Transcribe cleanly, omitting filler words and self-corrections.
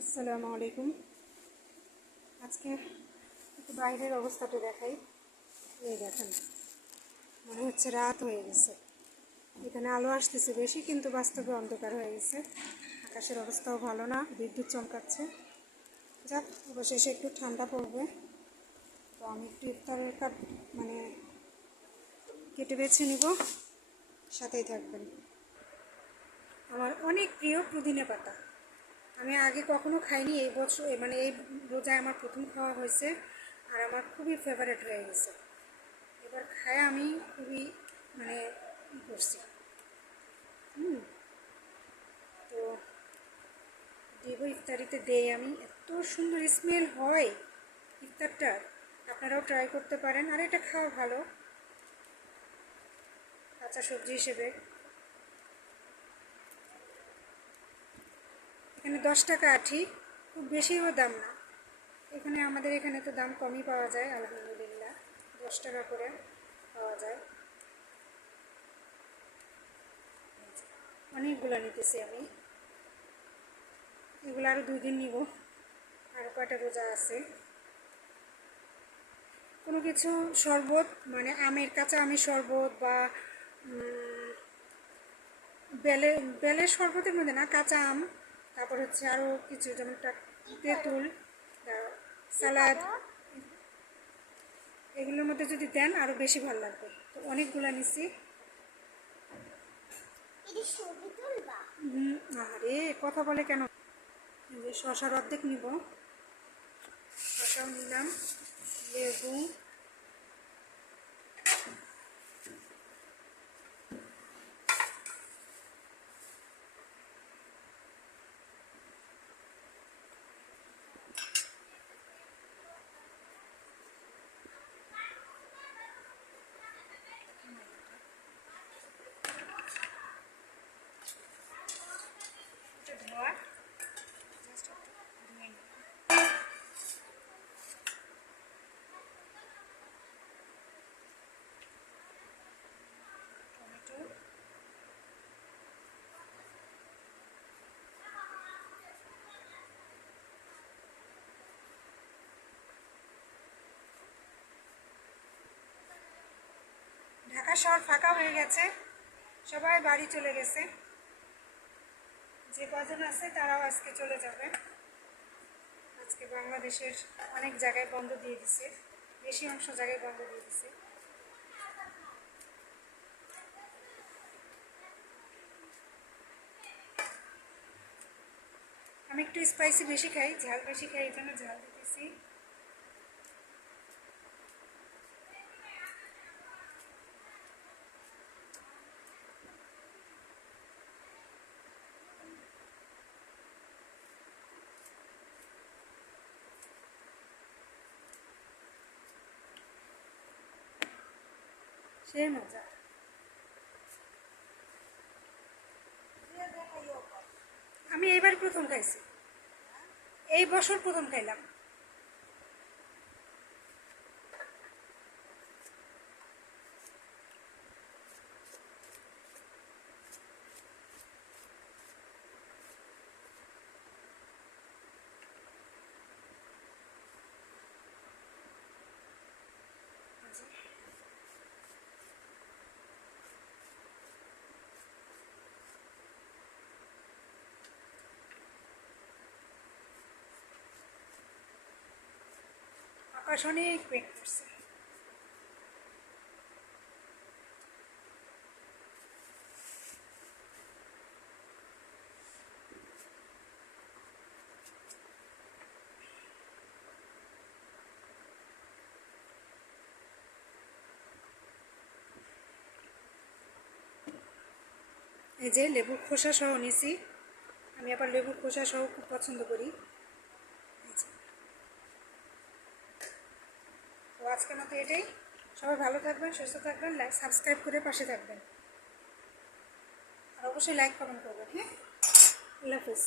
আসসালামু আলাইকুম। আজকে একটু বাইরের অবস্থাটা দেখাই। এই দেখেন, মনে হচ্ছে রাত হয়ে গেছে। এখানে আলো আসতেছে বেশি, কিন্তু বাস্তবে অন্ধকার হয়ে গেছে। আকাশের অবস্থাও ভালো না, বিদ্যুৎ চমকাচ্ছে। যাক, অবশেষে একটু ঠান্ডা পড়বে। তো আমি একটু ইফতারের কাপ কেটে বেছে নিব, সাথেই থাকবেন। আমার অনেক প্রিয় পুদিনা পাতা। আমি আগে কখনো খাইনি, এই বছর এই রোজায় আমার প্রথম খাওয়া হয়েছে, আর আমার খুবই ফেভারেট হয়ে গেছে। এবার খায় আমি খুবই করছি। তো দেবো, ইফতারিতে দেই আমি। এত সুন্দর স্মেল হয় ইফতারটার, আপনারাও ট্রাই করতে পারেন। আর এটা খাওয়া ভালো কাঁচা সবজি হিসেবে। এখানে 10 টাকা আঠি, খুব বেশিও দাম না। আমাদের এখানে তো দাম কমই পাওয়া যায়, আলহামদুলিল্লাহ। 10 টাকা করে পাওয়া যায়। অনেকগুলো নিতেছি আমি। এগুলো আরও 2 দিন নিব, আরও কয়টা রোজা আছে। কোনো কিছু শরবত, কাঁচা আমের শরবত বা বেলের শরবতের মধ্যে না, কাঁচা আম, তারপর হচ্ছে আরও কিছু, যেমন তেঁতুল, সালাদ, এগুলোর মধ্যে যদি দেন আরও বেশি ভালো লাগবে। তো অনেকগুলো নিছি। আরে কথা বলে কেন। যে শশার অর্ধেক নিব, শশাও নিলাম, লেবু, ঢাকা শহর ফাঁকা হয়ে গেছে, সবাই বাড়ি চলে গেছে। যে কজন আছে তারাও আজকে চলে যাবে। আজকে বাংলাদেশের অনেক জায়গায় বন্ধ দিয়ে দিছে, বেশি অংশ জায়গায় বন্ধ দিয়ে দিছে। আমি একটু স্পাইসি বেশি খাই, ঝাল বেশি খাই, এই জন্য ঝাল দিতেছি। সে মজা। আমি এইবার প্রথম খাইছি, এই বছর প্রথম খাইলাম। আকাশ অনেক মেঘ করছে। এই যে লেবুর খোসা সহ নিছি, আমি আবার লেবুর খোসা সহ খুব পছন্দ করি। তো আজকের মতো এটাই। সবাই ভালো থাকবেন, সুস্থ থাকবেন, সাবস্ক্রাইব করে পাশে থাকবেন, আর অবশ্যই লাইক কমেন্ট করবেন। হ্যাঁ, আল্লাহ হাফিজ।